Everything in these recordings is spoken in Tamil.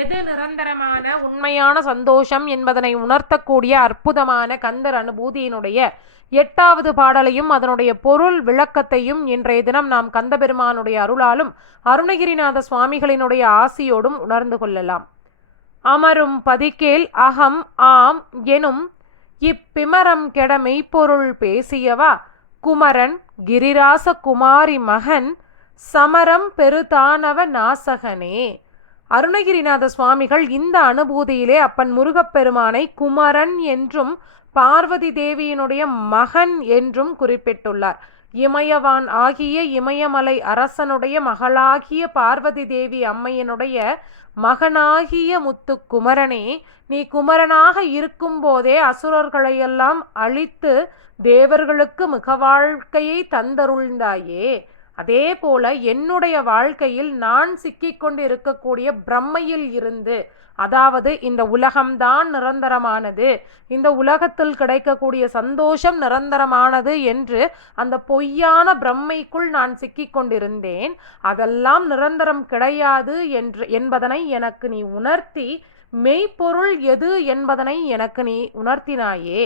எது நிரந்தரமான உண்மையான சந்தோஷம் என்பதனை உணர்த்தக்கூடிய அற்புதமான கந்தர் அனுபூதியினுடைய 8வது பாடலையும் அதனுடைய பொருள் விளக்கத்தையும் இன்றைய தினம் நாம் கந்தபெருமானுடைய அருளாலும் அருணகிரிநாத சுவாமிகளினுடைய ஆசியோடும் உணர்ந்து கொள்ளலாம். அமரும் பதிக்கேல் அகம் ஆம் எனும் இப்பிமரம் கெட மெய்ப்பொருள் பேசியவா குமரன் கிரிராச குமாரி மகன் சமரம் பெருதானவ நாசகனே. அருணகிரிநாத சுவாமிகள் இந்த அனுபூதியிலே அப்பன் முருகப்பெருமானை குமரன் என்றும் பார்வதி தேவியினுடைய மகன் என்றும் குறிப்பிட்டுள்ளார். இமயவான் ஆகிய இமயமலை அரசனுடைய மகளாகிய பார்வதி தேவி அம்மையினுடைய மகனாகிய முத்து குமரனே, நீ குமரனாக இருக்கும் போதே அசுரர்களையெல்லாம் அழித்து தேவர்களுக்கு மிக வாழ்க்கையை தந்தருள்ந்தாயே. அதே போல என்னுடைய வாழ்க்கையில் நான் சிக்கிக்கொண்டு இருக்கக்கூடிய பிரம்மையில் இருந்து, அதாவது இந்த உலகம்தான் நிரந்தரமானது, இந்த உலகத்தில் கிடைக்கக்கூடிய சந்தோஷம் நிரந்தரமானது என்று அந்த பொய்யான பிரம்மைக்குள் நான் சிக்கிக்கொண்டிருந்தேன். அதெல்லாம் நிரந்தரம் கிடையாது என்பதனை எனக்கு நீ உணர்த்தி மெய்ப்பொருள் எது என்பதனை எனக்கு நீ உணர்த்தினாயே.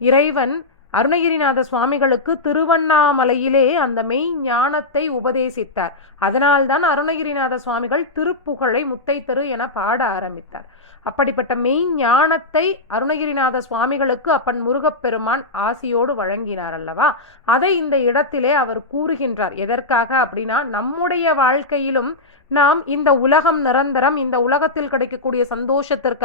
இறைவன் அருணகிரிநாத சுவாமிகளுக்கு திருவண்ணாமலையிலே அந்த மெய் ஞானத்தை உபதேசித்தார். அதனால்தான் அருணகிரிநாத சுவாமிகள் திருப்புகழை முத்தை திரு என பாட ஆரம்பித்தார். அப்படிப்பட்ட மெய் ஞானத்தை அருணகிரிநாத சுவாமிகளுக்கு அப்பன் முருகப்பெருமான் ஆசியோடு வழங்கினார் அல்லவா. அதை இந்த இடத்திலே அவர் கூறுகின்றார். எதற்காக அப்படின்னா, நம்முடைய வாழ்க்கையிலும் நாம் இந்த உலகம் நிரந்தரம், இந்த உலகத்தில் கிடைக்கக்கூடிய சந்தோஷத்திற்கு